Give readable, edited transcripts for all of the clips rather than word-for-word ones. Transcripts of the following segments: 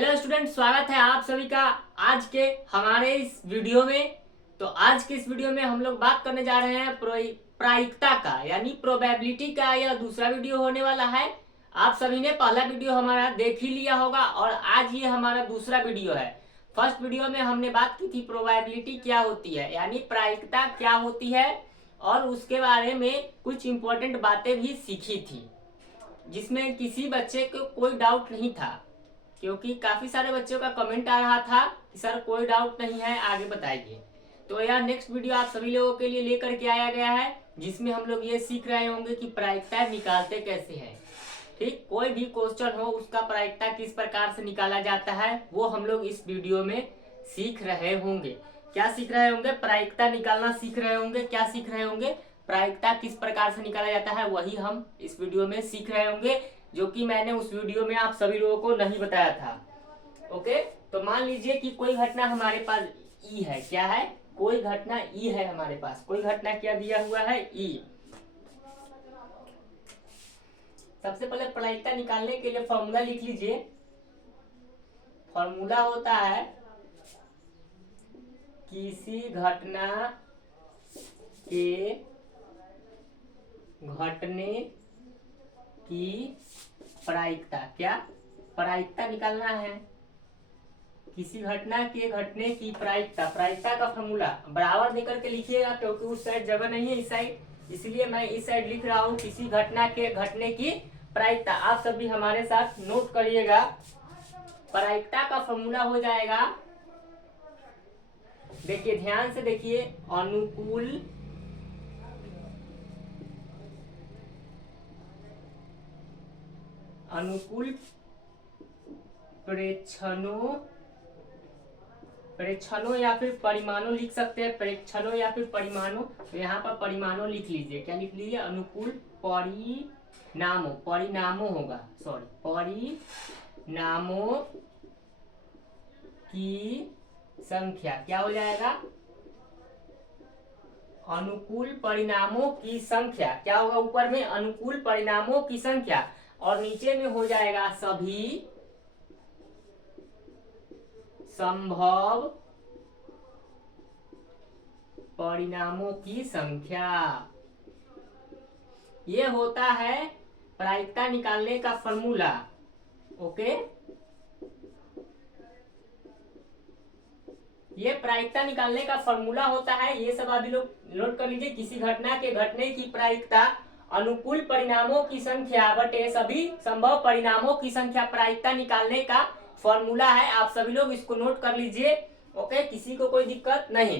Hello student, स्वागत है आप सभी का आज के हमारे इस वीडियो में। तो आज के इस वीडियो में हम लोग बात करने जा रहे हैं प्रायिकता का, यानी प्रोबेबिलिटी का। यह दूसरा वीडियो होने वाला है। आप सभी ने पहला वीडियो हमारा देख ही लिया होगा और आज ये हमारा दूसरा वीडियो है। फर्स्ट वीडियो में हमने बात की थी प्रोबेबिलिटी क्या होती है, यानी प्रायिकता क्या होती है, और उसके बारे में कुछ इंपॉर्टेंट बातें भी सीखी थी, जिसमें किसी बच्चे को कोई डाउट नहीं था, क्योंकि काफी सारे बच्चों का कमेंट आ रहा था कि सर कोई डाउट नहीं है, आगे बताइए। तो यह नेक्स्ट वीडियो आप सभी लोगों के लिए लेकर के आया गया है, जिसमें हम लोग ये सीख रहे होंगे कि प्रायिकता निकालते कैसे हैं। ठीक, कोई भी क्वेश्चन हो उसका प्रायिकता किस प्रकार से निकाला जाता है वो हम लोग इस वीडियो में सीख रहे होंगे। क्या सीख रहे होंगे? प्रायिकता निकालना सीख रहे होंगे। क्या सीख रहे होंगे? प्रायिकता किस प्रकार से निकाला जाता है वही हम इस वीडियो में सीख रहे होंगे, जो कि मैंने उस वीडियो में आप सभी लोगों को नहीं बताया था। ओके, तो मान लीजिए कि कोई घटना हमारे पास ई है। क्या है? कोई घटना ई है हमारे पास। कोई घटना क्या दिया हुआ है? ई। सबसे पहले प्रायिकता निकालने के लिए फॉर्मूला लिख लीजिए। फॉर्मूला होता है किसी घटना के घटने की प्रायिकता। क्या? प्रायिकता निकालना है। किसी घटना के घटने की प्रायिकता। प्रायिकता का फॉर्मूला बराबर देकर के लिखिएगा, क्योंकि उस साइड जगह नहीं है, इस साइड, इसलिए मैं इस साइड लिख रहा हूं। किसी घटना के घटने की प्रायिकता। आप सब भी हमारे साथ नोट करिएगा। प्रायिकता का फॉर्मूला हो जाएगा, देखिए ध्यान से देखिए, अनुकूल अनुकूल प्रेक्षणों प्रेक्षणों या फिर परिमाणों लिख सकते हैं। प्रेक्षणों या फिर परिमाणों, तो यहाँ पर परिमाणों लिख लीजिए। क्या लिख लीजिए? अनुकूल परिणामों, परिणामों होगा, सॉरी, परिणामों की संख्या। क्या हो जाएगा? अनुकूल परिणामों की संख्या। क्या होगा? ऊपर में अनुकूल परिणामों की संख्या और नीचे में हो जाएगा सभी संभव परिणामों की संख्या। ये होता है प्रायिकता निकालने का फॉर्मूला। ओके, ये प्रायिकता निकालने का फॉर्मूला होता है। ये सब अभी लोग नोट कर लीजिए। किसी घटना के घटने की प्रायिकता अनुकूल परिणामों की संख्या बटे सभी संभव परिणामों की संख्या प्रायिकता निकालने का फॉर्मूला है। आप सभी लोग इसको नोट कर लीजिए। ओके, किसी को कोई दिक्कत नहीं।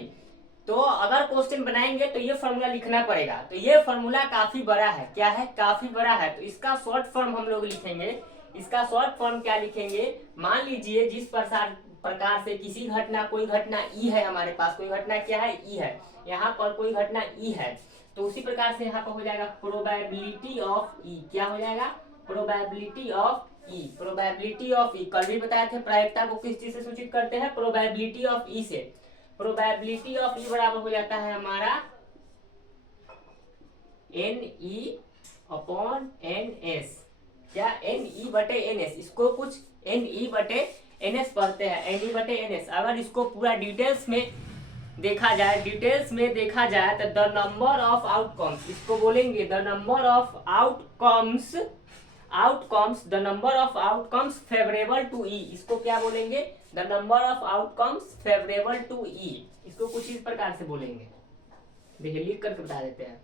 तो अगर क्वेश्चन बनाएंगे तो ये फॉर्मूला लिखना पड़ेगा। तो ये फॉर्मूला काफी बड़ा है। क्या है? काफी बड़ा है। तो इसका शॉर्ट फॉर्म हम लोग लिखेंगे। इसका शॉर्ट फॉर्म क्या लिखेंगे? मान लीजिए जिस प्रकार से किसी घटना, कोई घटना ई है हमारे पास। कोई घटना क्या है? ई है। यहाँ पर कोई घटना ई है, तो उसी प्रकार से यहाँ पर हो जाएगा प्रोबेबिलिटी ऑफ ई। क्या हो जाएगा? Probability of E. Probability of E कल भी बताए थे, प्रायिकता को किस चीज से सूचित करते हैं? प्रोबेबिलिटी ऑफ ई से। प्रोबेबिलिटी ऑफ ई बराबर हो जाता है हमारा N E upon N S. क्या? एन ई बटे एन एस। इसको कुछ एन ई बटे एन एस पढ़ते हैं, एन ई बटे एन एस। अगर इसको पूरा डिटेल्स में देखा जाए, तो द नंबर ऑफ आउटकम्स, इसको बोलेंगे the number of outcomes, the number of outcomes favourable to E. इसको क्या बोलेंगे? The number of outcomes favourable to E. इसको कुछ इस प्रकार से बोलेंगे। देखिए लिख करके बता देते हैं।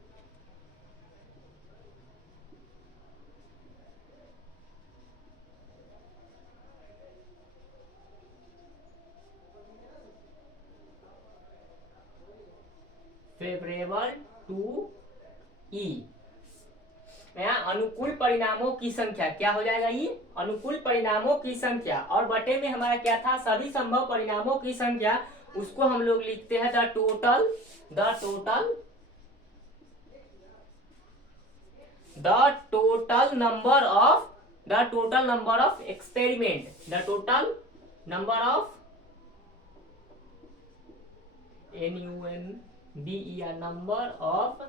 फेवरेबल टू ई। यहाँ अनुकूल परिणामों की संख्या। क्या हो जाएगा? ये अनुकूल परिणामों की संख्या, और बटे में हमारा क्या था? सभी संभव परिणामों की संख्या। उसको हम लोग लिखते हैं the total number of experiment. The total number of NUMBER number of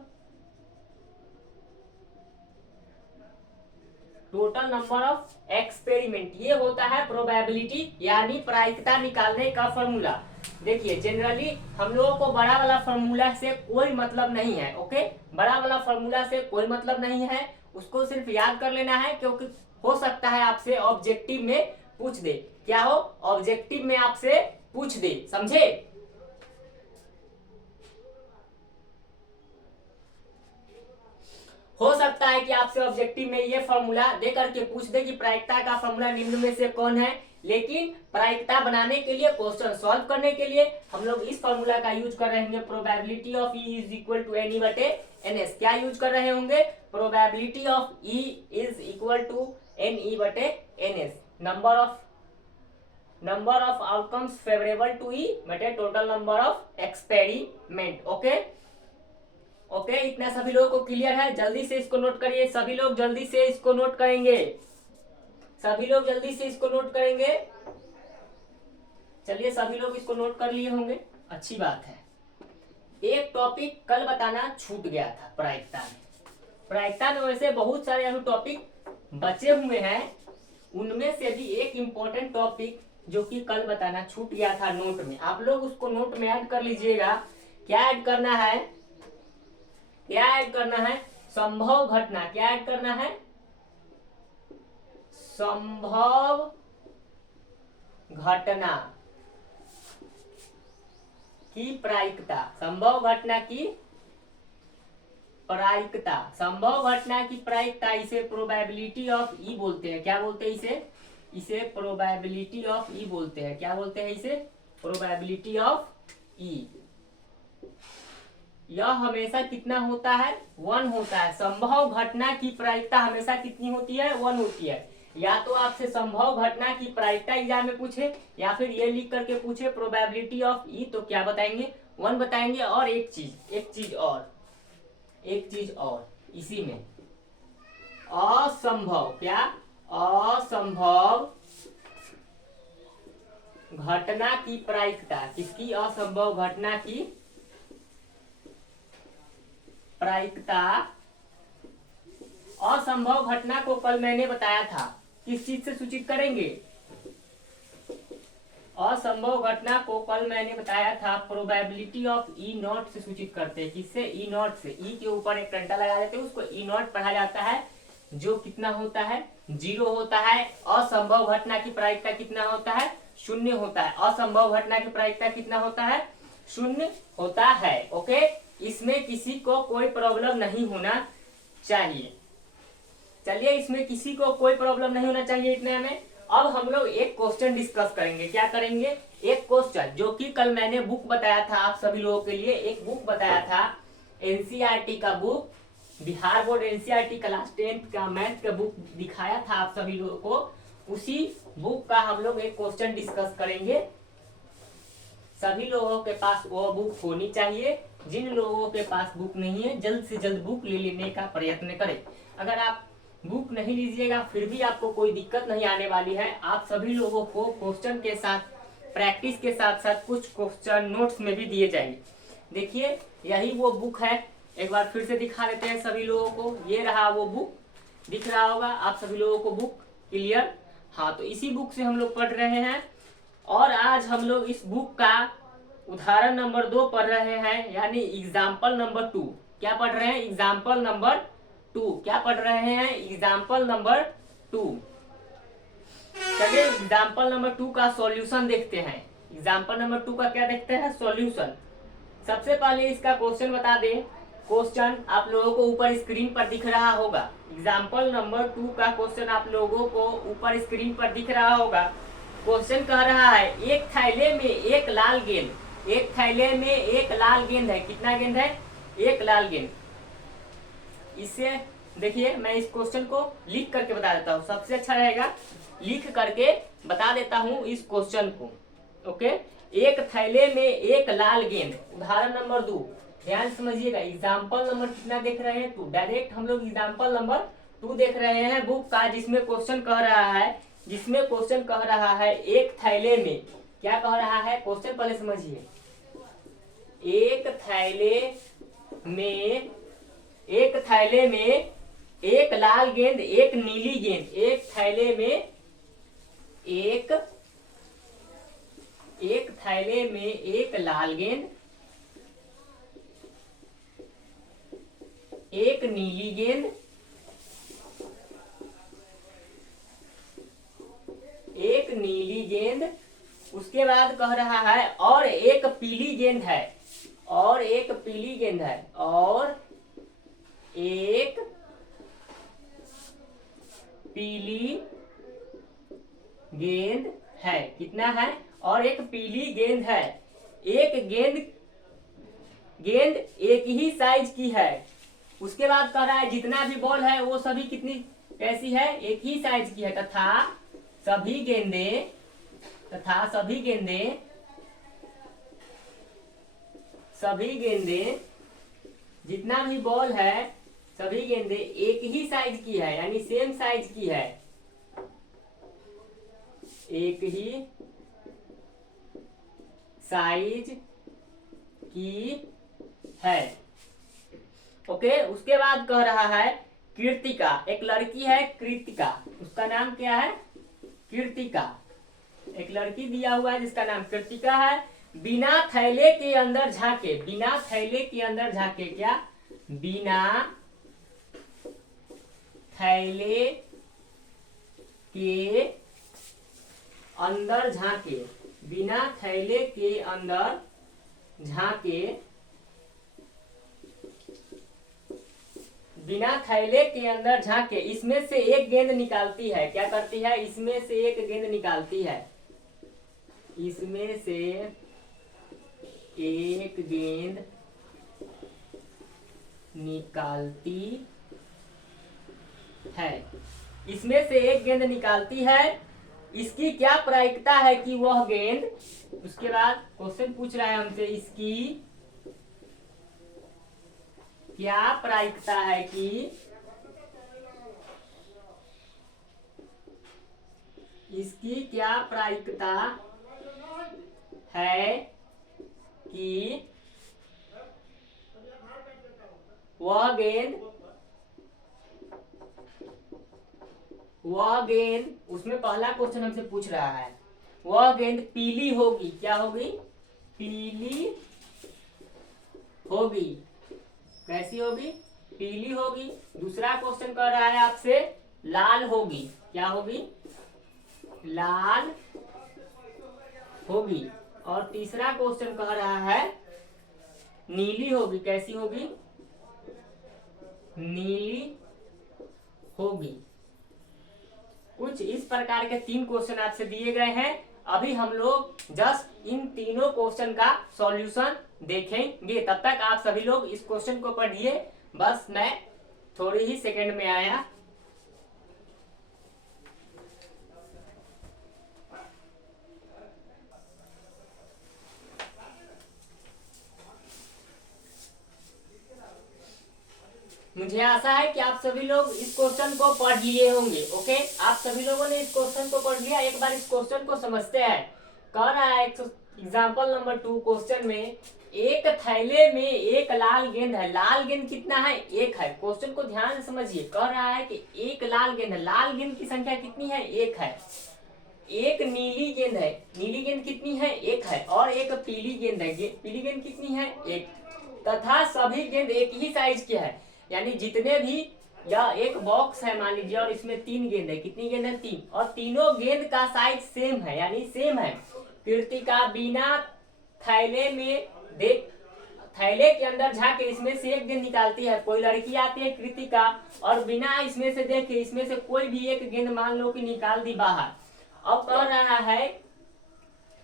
total number of experiment, ये होता है प्रोबेबिलिटी यानी प्रायिकता निकालने का फॉर्मूला। देखिए जनरली हम लोगों को बड़ा वाला फॉर्मूला से कोई मतलब नहीं है, ओके, बड़ा वाला फॉर्मूला से कोई मतलब नहीं है, उसको सिर्फ याद कर लेना है, क्योंकि हो सकता है आपसे ऑब्जेक्टिव में पूछ दे। क्या हो, ऑब्जेक्टिव में आपसे पूछ दे, समझे। हो सकता है कि आपसे ऑब्जेक्टिव में ये फॉर्मूला दे करके पूछ दे कि प्रायिकता का फॉर्मूला निम्न में से कौन है, लेकिन प्रायिकता बनाने के लिए, क्वेश्चन सॉल्व करने के लिए हम लोग इस फॉर्मूला का यूज कर रहे होंगे, probability of E is equal to N E बटे एन एस। क्या यूज कर रहे होंगे, probability of E is equal to N E बटे N S, number of outcomes favourable to E बटे total number of experiment. Okay okay, इतना सभी लोगों को क्लियर है। जल्दी से इसको नोट करिए, सभी लोग जल्दी से इसको नोट करेंगे, सभी लोग जल्दी से इसको नोट करेंगे। चलिए सभी लोग इसको नोट कर लिए होंगे, अच्छी बात है। एक टॉपिक कल बताना छूट गया था प्रायिकता में। प्रायिकता में वैसे बहुत सारे अभी टॉपिक बचे हुए हैं, उनमें से भी एक इम्पोर्टेंट टॉपिक जो कि कल बताना छूट गया था नोट में, आप लोग उसको नोट में ऐड कर लीजिएगा। क्या ऐड करना है, क्या ऐड करना है, संभव घटना। क्या ऐड करना है, संभव घटना की प्रायिकता, संभव घटना की प्रायिकता, संभव घटना की प्रायिकता, इसे प्रोबेबिलिटी ऑफ ई बोलते हैं। क्या बोलते हैं इसे, इसे प्रोबेबिलिटी ऑफ ई बोलते हैं। क्या बोलते हैं इसे, प्रोबेबिलिटी ऑफ ई। यह हमेशा कितना होता है, 1 होता है। संभव घटना की प्रायिकता हमेशा कितनी होती है, 1 होती है। या तो आपसे संभव घटना की प्रायिकता एग्जाम में पूछे, या फिर ये लिख करके पूछे प्रोबेबिलिटी ऑफ ई, तो क्या बताएंगे, 1 बताएंगे। और एक चीज और इसी में असंभव, क्या, असंभव घटना की प्रायिकता, किसकी, असंभव घटना की प्रायिकता। असंभव घटना को कल मैंने बताया था, किस चीज से सूचित करेंगे, असंभव घटना को कल मैंने बताया था प्रोबेबिलिटी ऑफ ई नॉट से सूचित करते हैं। किससे, ई नॉट से। ई के ऊपर एक घंटा लगा देते हैं, उसको ई नॉट पढ़ा जाता है, जो कितना होता है, 0 होता है। असंभव घटना की प्रायिकता कितना होता है, 0 होता है। असंभव घटना की प्रायिकता कितना होता है, 0 होता है। ओके, इसमें किसी को कोई प्रॉब्लम नहीं होना चाहिए। चलिए, इसमें किसी को कोई प्रॉब्लम नहीं होना चाहिए इतने में। अब हम लोग एक क्वेश्चन डिस्कस करेंगे। क्या करेंगे, एक क्वेश्चन जो कि कल मैंने बुक बताया था आप सभी लोगों के लिए, एक बुक बताया था एनसीईआरटी का book, Bihar board NCERT class 10th का मैथ का बुक दिखाया था आप सभी लोगों को। उसी बुक का हम लोग एक क्वेश्चन डिस्कस करेंगे। सभी लोगों के पास वो बुक होनी चाहिए। जिन लोगों के पास बुक नहीं है, जल्द से जल्द बुक ले लेने का प्रयत्न करें। अगर आप बुक नहीं लीजिएगा फिर भी आपको कोई दिक्कत नहीं आने वाली है। आप सभी लोगों को क्वेश्चन के साथ, प्रैक्टिस के साथ साथ कुछ क्वेश्चन नोट्स में भी दिए जाएंगे। देखिए, यही वो बुक है, एक बार फिर से दिखा देते हैं सभी लोगों को। ये रहा वो बुक, दिख रहा होगा आप सभी लोगों को बुक, क्लियर। हाँ, तो इसी बुक से हम लोग पढ़ रहे हैं, और आज हम लोग इस बुक का उदाहरण नंबर 2 पढ़ रहे हैं, यानी एग्जाम्पल नंबर 2। क्या पढ़ रहे हैं, एग्जाम्पल नंबर 2। क्या पढ़ रहे हैं, एग्जाम्पल नंबर 2। चलिए एग्जाम्पल नंबर 2 का सॉल्यूशन देखते हैं। एग्जाम्पल नंबर 2 का क्या देखते हैं, सॉल्यूशन। सबसे पहले इसका क्वेश्चन बता दें। क्वेश्चन आप लोगों को ऊपर स्क्रीन पर दिख रहा होगा। एग्जाम्पल नंबर 2 का क्वेश्चन आप लोगों को ऊपर स्क्रीन पर दिख रहा होगा। क्वेश्चन कह रहा है, एक थैले में एक लाल गेंद, एक थैले में एक लाल गेंद है। कितना गेंद है, एक लाल गेंद। इससे देखिए, मैं इस क्वेश्चन को लिख करके बता देता हूँ, सबसे अच्छा रहेगा लिख करके बता देता हूँ इस क्वेश्चन को। ओके, एक थैले में एक लाल गेंद, उदाहरण नंबर 2। ध्यान समझिएगा, एग्जाम्पल नंबर कितना देख रहे हैं, 2। डायरेक्ट हम लोग एग्जाम्पल नंबर 2 देख रहे हैं बुक का, जिसमें क्वेश्चन कह रहा है, एक थैले में, क्या कह रहा है क्वेश्चन पहले समझिए। एक थैले में एक लाल गेंद एक नीली गेंद एक थैले में एक थैले में एक लाल गेंद एक नीली गेंद एक नीली गेंद, उसके बाद कह रहा है और एक पीली गेंद है और एक पीली गेंद है और एक पीली गेंद है। कितना है? और एक पीली गेंद है। एक गेंद एक ही साइज की है। उसके बाद कह रहा है जितना भी बॉल है वो सभी कितनी कैसी है? एक ही साइज की है तथा सभी गेंदे जितना भी बॉल है सभी गेंदे एक ही साइज की है, यानी सेम साइज की है, एक ही साइज की है। ओके, उसके बाद कह रहा है कृतिका, एक लड़की है कृतिका, उसका नाम क्या है? कृतिका। एक लड़की दिया हुआ है जिसका नाम कृतिका है। बिना थैले के अंदर झांके, बिना थैले के अंदर झांके, क्या? बिना थैले के अंदर झांके, बिना थैले के अंदर झांके, बिना थैले के अंदर झांके, इसमें से एक गेंद निकालती है। क्या करती है? इसमें से एक गेंद निकालती है, इसमें से एक गेंद निकालती है, इसमें से एक गेंद निकालती है। इसकी क्या प्रायिकता है कि वह गेंद, उसके बाद क्वेश्चन पूछ रहा है हमसे, इसकी क्या प्रायिकता है कि इसकी क्या प्रायिकता है कि वह गेंद, उसमें पहला क्वेश्चन हमसे पूछ रहा है, वह गेंद पीली होगी। क्या होगी? पीली होगी। कैसी होगी? पीली होगी। दूसरा क्वेश्चन कह रहा है आपसे लाल होगी। क्या होगी? लाल होगी। और तीसरा क्वेश्चन कह रहा है नीली होगी। कैसी होगी? नीली होगी। कुछ इस प्रकार के 3 क्वेश्चन आपसे दिए गए हैं। अभी हम लोग जस्ट इन तीनों क्वेश्चन का सॉल्यूशन देखेंगे। तब तक आप सभी लोग इस क्वेश्चन को पढ़िए। बस मैं थोड़ी ही सेकंड में आया। मुझे आशा है कि आप सभी लोग इस क्वेश्चन को पढ़ लिए होंगे। ओके, आप सभी लोगों ने इस क्वेश्चन को पढ़ लिया। एक बार इस क्वेश्चन को समझते हैं। कह रहा है एग्जाम्पल नंबर 2 क्वेश्चन में, एक थैले में एक लाल गेंद है। लाल गेंद कितना है? एक है। क्वेश्चन को ध्यान से समझिए। कह रहा है कि एक लाल गेंद है, लाल गेंद की संख्या कितनी है? एक है। एक नीली गेंद है, नीली गेंद कितनी है? एक है। और एक पीली गेंद है, पीली गेंद कितनी है? एक। तथा सभी गेंद एक ही साइज की है, यानी जितने भी, या एक बॉक्स है मान लीजिए और इसमें 3 गेंद है। कितनी गेंद है? 3। और तीनों गेंद का साइज सेम है, यानी सेम है। कृतिका बिना थैले में थैले के अंदर झाके इसमें से एक गेंद निकालती है। कोई लड़की आती है कृतिका और बिना इसमें से देखे इसमें से कोई भी एक गेंद मान लो कि निकाल दी बाहर। अब कह रहा है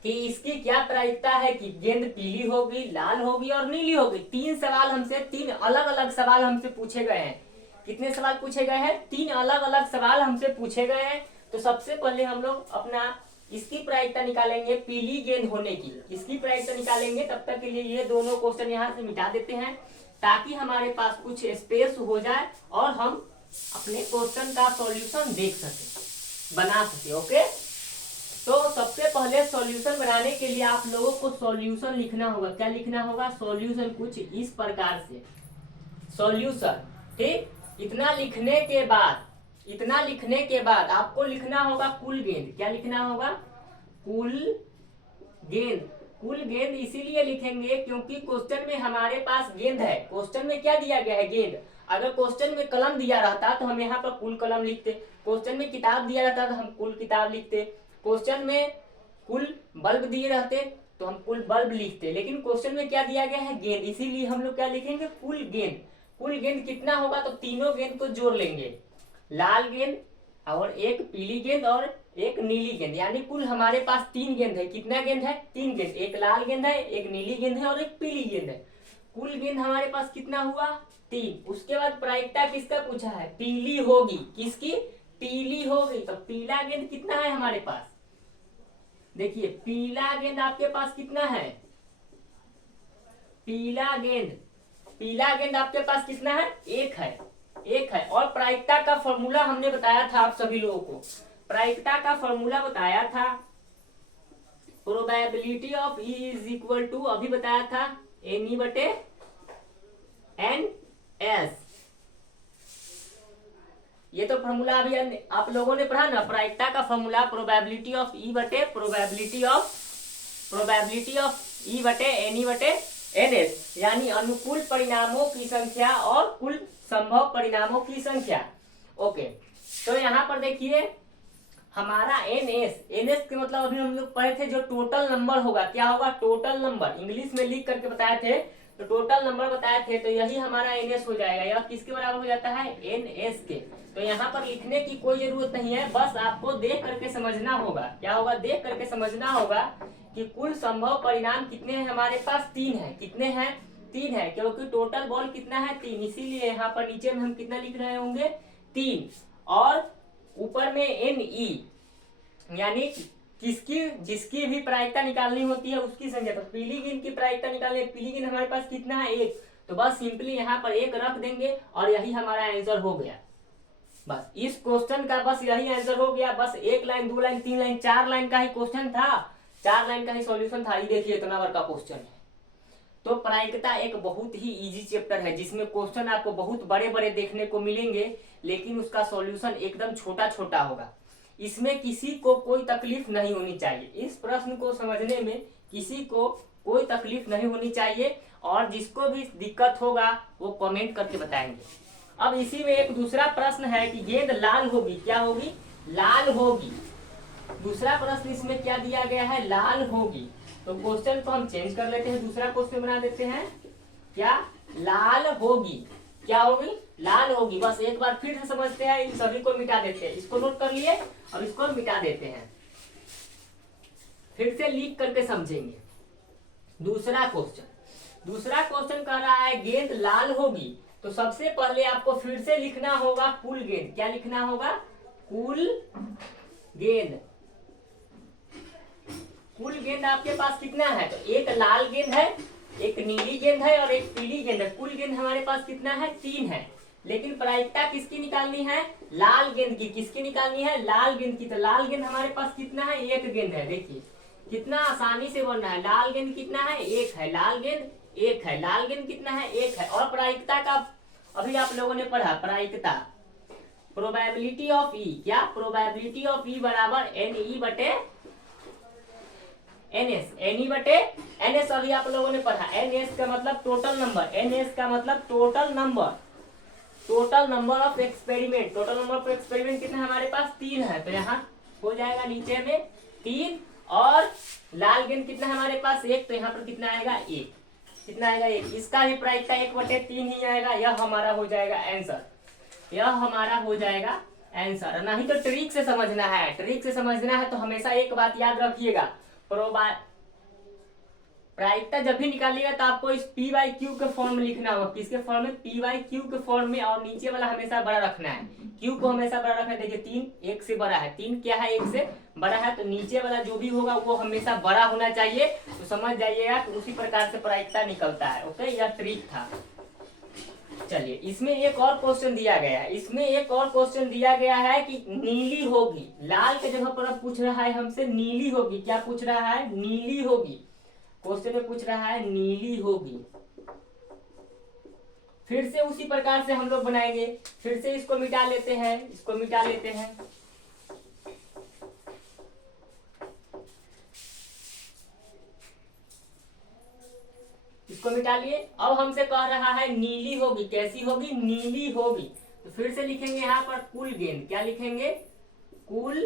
कि इसकी क्या प्रायिकता है कि गेंद पीली होगी, लाल होगी और नीली होगी। 3 सवाल हमसे, 3 अलग अलग सवाल हमसे पूछे गए हैं। कितने सवाल पूछे गए हैं? 3 अलग अलग सवाल हमसे पूछे गए हैं। तो सबसे पहले हम लोग अपना इसकी प्रायिकता निकालेंगे, पीली गेंद होने की इसकी प्रायिकता निकालेंगे। तब तक के लिए ये दोनों क्वेश्चन यहाँ से मिटा देते हैं ताकि हमारे पास कुछ स्पेस हो जाए और हम अपने क्वेश्चन का सॉल्यूशन देख सके, बना सके। ओके, तो सबसे पहले सॉल्यूशन बनाने के लिए आप लोगों को सॉल्यूशन लिखना होगा। क्या लिखना होगा? सॉल्यूशन कुछ इस प्रकार से, सॉल्यूशन। ठीक, इतना लिखने के बाद आपको लिखना होगा कुल गेंद। क्या लिखना होगा? कुल गेंद। कुल गेंद इसीलिए लिखेंगे क्योंकि क्वेश्चन में हमारे पास गेंद है। क्वेश्चन में क्या दिया गया है? गेंद। अगर क्वेश्चन में कलम दिया रहता तो हम यहाँ पर कुल कलम लिखते। क्वेश्चन में किताब दिया रहता तो हम कुल किताब लिखते। क्वेश्चन में कुल बल्ब दिए रहते तो हम कुल बल्ब लिखते। लेकिन क्वेश्चन में क्या दिया गया है? गेंद। इसीलिए हम लोग क्या लिखेंगे? कुल गेंद। कुल गेंद कितना होगा? तो तीनों गेंद को जोड़ लेंगे, लाल गेंद और एक पीली गेंद और एक नीली गेंद, यानी कुल हमारे पास 3 गेंद है। कितना गेंद है? 3 गेंद। एक लाल गेंद है, एक नीली गेंद है और एक पीली गेंद है। कुल गेंद हमारे पास कितना हुआ? 3। उसके बाद प्रायिकता किसका पूछा है? पीली होगी। किसकी? पीली होगी। तो पीला गेंद कितना है हमारे पास? देखिए पीला गेंद आपके पास कितना है? पीला गेंद आपके पास कितना है? 1 है। 1 है। और प्रायिकता का फॉर्मूला हमने बताया था आप सभी लोगों को। प्रायिकता का फॉर्मूला बताया था, probability of E is equal to, अभी बताया था, एन बटे एन एस। ये तो फॉर्मूला अभी आप लोगों ने पढ़ा ना, प्रायिकता का फॉर्मूला प्रोबेबिलिटी ऑफ ई बटे प्रोबेबिलिटी ऑफ ई बटे एन एस, यानी अनुकूल परिणामों की संख्या और कुल संभव परिणामों की संख्या। ओके, तो यहाँ पर देखिए हमारा एन एस के मतलब अभी हम लोग पढ़े थे जो टोटल नंबर होगा। क्या होगा? Total number. इंग्लिश में लिख करके बताए थे, तो टोटल नंबर बताए थे, तो यही हमारा एन एस हो जाएगा। यह किसके बराबर हो जाता है? एन एस के। तो यहाँ पर लिखने की कोई जरूरत नहीं है, बस आपको देख करके समझना होगा। क्या होगा? देख करके समझना होगा कि कुल संभव परिणाम कितने हैं हमारे पास? 3 है। कितने हैं? 3 है, क्योंकि टोटल बॉल कितना है? 3। इसीलिए यहाँ पर नीचे में हम कितना लिख रहे होंगे? 3। और ऊपर में एन ई, यानी जिसकी भी प्रायिकता निकालनी होती है उसकी संख्या। तो पीली गेंद की प्रायिकता निकालनी है, पीली गेंद हमारे पास कितना है? 1। तो बस सिंपली यहाँ पर 1 रख देंगे और यही हमारा आंसर हो गया। बस इस क्वेश्चन का बस यही आंसर हो गया। बस 1 लाइन, 2 लाइन, 3 लाइन, 4 लाइन का ही क्वेश्चन था, 4 लाइन का ही सॉल्यूशन था। ये देखिए इतना बड़ा क्वेश्चन है। तो प्रायिकता एक बहुत ही इजी चैप्टर है जिसमें क्वेश्चन आपको बहुत बड़े बड़े देखने को मिलेंगे, लेकिन उसका सॉल्यूशन एकदम छोटा छोटा होगा। इसमें किसी को कोई तकलीफ नहीं होनी चाहिए। इस प्रश्न को समझने में किसी को कोई तकलीफ नहीं होनी चाहिए, और जिसको भी दिक्कत होगा वो कमेंट करके बताएंगे। अब इसी में एक दूसरा प्रश्न है कि गेंद लाल होगी। क्या होगी? लाल होगी। दूसरा प्रश्न इसमें क्या दिया गया है? लाल होगी। तो क्वेश्चन को हम चेंज कर लेते हैं, दूसरा क्वेश्चन बना देते हैं। क्या? लाल होगी। क्या होगी? लाल होगी। बस एक बार फिर से समझते हैं, इन सभी को मिटा देते हैं। इसको नोट कर लिए और इसको मिटा देते हैं, फिर से लिख करके समझेंगे। दूसरा क्वेश्चन कह रहा है गेंद लाल होगी। तो सबसे पहले आपको फिर से लिखना होगा कुल गेंद। क्या लिखना होगा? कुल गेंद। कुल गेंद आपके पास कितना है? तो एक लाल गेंद है, एक नीली गेंद है और एक पीली गेंद है। कुल गेंद हमारे पास कितना है? 3 है। लेकिन प्रायिकता किसकी निकालनी है? लाल गेंद की। किसकी निकालनी है? लाल गेंद की। तो लाल गेंद हमारे पास कितना है? 1 गेंद है। देखिए कितना आसानी से बनना है। लाल गेंद कितना है? 1 है। लाल गेंद 1 है। लाल गेंद कितना है? 1 है। और प्रायिकता का अभी आप लोगों ने पढ़ा, प्रायिकता प्रोबेबिलिटी ऑफ ई। क्या? प्रोबेबिलिटी ऑफ ई बराबर एन ई बटे एन एस। एन ई बटे एन एस अभी आप लोगों ने पढ़ा। एन एस का मतलब टोटल नंबर, एन एस का मतलब total number of experiment. Total number of experiment कितना हमारे पास? 3 है। तो यहाँ हो जाएगा नीचे में 3। और लाल गेंद कितना है हमारे पास? 1। तो यहाँ पर कितना आएगा? 1। कितना आएगा? 1। इसका भी प्रायिकता 1/3 ही आएगा। यह हमारा हो जाएगा आंसर। यह हमारा हो जाएगा आंसर। नहीं तो ट्रिक से समझना है। ट्रिक से समझना है तो हमेशा एक बात याद रखिएगा, प्रायिकता जब भी निकालिएगा तो आपको इस P/Q के फॉर्म में लिखना होगा। किसके फॉर्म में? P/Q के फॉर्म में। और नीचे वाला हमेशा बड़ा रखना है, Q को हमेशा बड़ा रखना है। देखिए 3 1 से बड़ा है। 3 क्या है? 1 से बड़ा है। तो नीचे वाला जो भी होगा वो हमेशा बड़ा होना चाहिए। तो समझ जाइएगा कि उसी प्रकार से प्रायिकता निकलता है। ओके, यह ट्रिक था। चलिए इसमें एक और क्वेश्चन दिया गया है। इसमें एक और क्वेश्चन दिया गया है कि नीली होगी। लाल के जगह पर अब पूछ रहा है हमसे नीली होगी। क्या पूछ रहा है? नीली होगी। क्वेश्चन में पूछ रहा है नीली होगी। फिर से उसी प्रकार से हम लोग बनाएंगे। फिर से इसको मिटा लेते हैं, इसको मिटा लेते हैं। इसको मिटा लिए। अब हमसे कह रहा है नीली होगी, कैसी होगी? नीली होगी। तो फिर से लिखेंगे यहाँ पर कुल गेंद। क्या लिखेंगे? कुल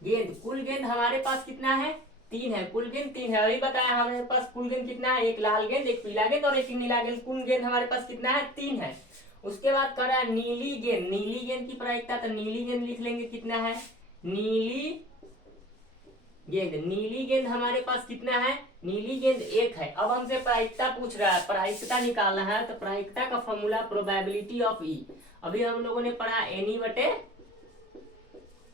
गेंद। कुल गेंद हमारे पास कितना है? 3 है। कुल गेंद 3 है। अभी बताया हमारे पास कुल गेंद कितना है? एक लाल गेंद, एक पीला गेंद और एक नीला गेंद। कुल गेंद हमारे पास कितना है? 3 है। उसके बाद कर रहा है नीली गेंद। नीली गेंद की प्रायिकता, तो नीली गेंद लिख लेंगे कितना है? नीली गेंद। नीली गेंद हमारे पास कितना है? नीली गेंद 1 है। अब हमसे प्रायिकता पूछ रहा है, प्रायिकता निकालना है। तो प्रायिकता का फॉर्मूला प्रोबेबिलिटी ऑफ ई, अभी हम लोगों ने पढ़ा एन ई बटे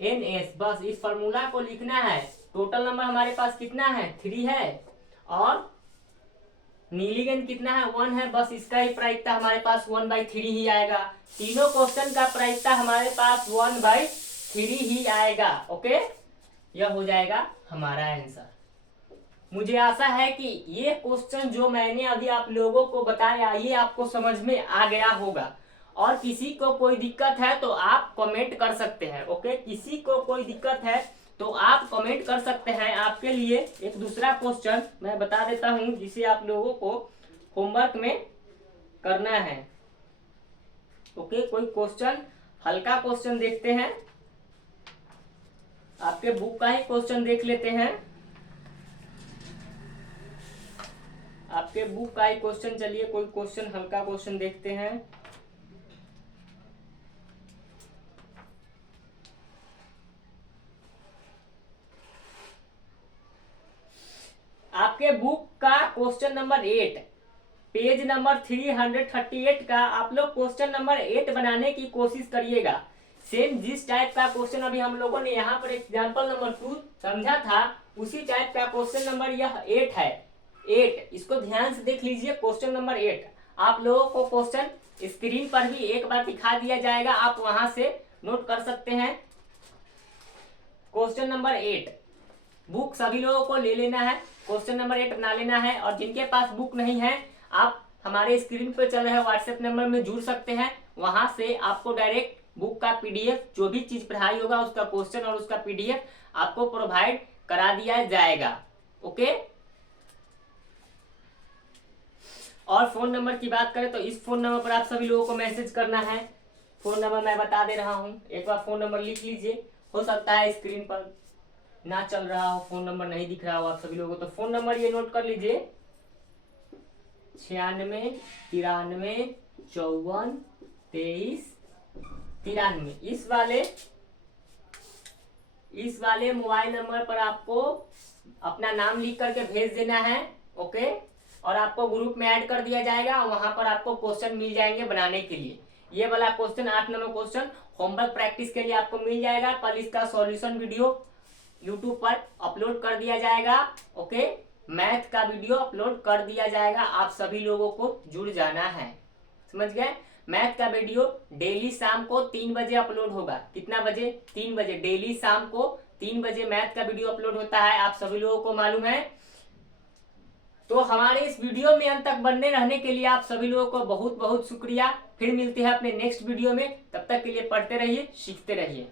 एन एस। बस इस फॉर्मूला को लिखना है। टोटल नंबर हमारे पास कितना है? 3 है। और नीली गेंद कितना है? 1 है। बस इसका ही प्रायिकता हमारे पास 1/3 ही आएगा। तीनों क्वेश्चन का प्रायिकता हमारे पास 1/3 ही आएगा। ओके, यह हो जाएगा हमारा आंसर। मुझे आशा है कि ये क्वेश्चन जो मैंने अभी आप लोगों को बताया ये आपको समझ में आ गया होगा। और किसी को कोई दिक्कत है तो आप कमेंट कर सकते हैं। ओके, किसी को कोई दिक्कत है तो आप कमेंट कर सकते हैं। आपके लिए एक दूसरा क्वेश्चन मैं बता देता हूं जिसे आप लोगों को होमवर्क में करना है। ओके, कोई क्वेश्चन, हल्का क्वेश्चन देखते हैं। आपके बुक का ही क्वेश्चन देख लेते हैं। आपके बुक का ही क्वेश्चन, चलिए कोई क्वेश्चन, हल्का क्वेश्चन देखते हैं। आपके बुक का क्वेश्चन नंबर 8, पेज नंबर 338 का आप लोग क्वेश्चन नंबर 8 बनाने की कोशिश करिएगा। सेम जिस टाइप का क्वेश्चन अभी हम लोगों ने यहाँ पर एग्जाम्पल नंबर 2 समझा था, उसी टाइप का क्वेश्चन नंबर यह 8 है। 8, इसको ध्यान से देख लीजिए। क्वेश्चन नंबर 8 आप लोगों को क्वेश्चन स्क्रीन पर भी एक बार दिखा दिया जाएगा, आप वहां से नोट कर सकते हैं। क्वेश्चन नंबर 8 बुक सभी लोगों को ले लेना है, क्वेश्चन नंबर 8 बना लेना है। और जिनके पास बुक नहीं है, आप हमारे स्क्रीन पर चल रहे व्हाट्सएप नंबर में जुड़ सकते हैं। वहां से आपको डायरेक्ट बुक का पीडीएफ, जो भी चीज पढ़ाई होगा उसका क्वेश्चन और उसका पीडीएफ आपको प्रोवाइड करा दिया जाएगा। ओके, और फोन नंबर की बात करें तो इस फोन नंबर पर आप सभी लोगों को मैसेज करना है। फोन नंबर मैं बता दे रहा हूं, एक बार फोन नंबर लिख लीजिए। हो सकता है स्क्रीन पर ना चल रहा हो, फोन नंबर नहीं दिख रहा हो आप सभी लोगों को, तो फोन नंबर ये नोट कर लीजिए 96 93 54 23 93। इस वाले मोबाइल नंबर पर आपको अपना नाम लिख करके भेज देना है। ओके, और आपको ग्रुप में ऐड कर दिया जाएगा। वहां पर आपको क्वेश्चन मिल जाएंगे बनाने के लिए। ये वाला question 8 number question homework practice के लिए आपको मिल जाएगा। कल इसका सॉल्यूशन वीडियो यूट्यूब पर अपलोड कर दिया जाएगा। ओके, मैथ का वीडियो अपलोड कर दिया जाएगा। आप सभी लोगों को जुड़ जाना है, समझ गए? मैथ का वीडियो डेली शाम को 3 बजे अपलोड होगा। कितना बजे? 3 बजे। डेली शाम को 3 बजे मैथ का वीडियो अपलोड होता है, आप सभी लोगों को मालूम है। तो हमारे इस वीडियो में अंत तक बने रहने के लिए आप सभी लोगों को बहुत बहुत शुक्रिया। फिर मिलते हैं अपने नेक्स्ट वीडियो में, तब तक के लिए पढ़ते रहिए, सीखते रहिए।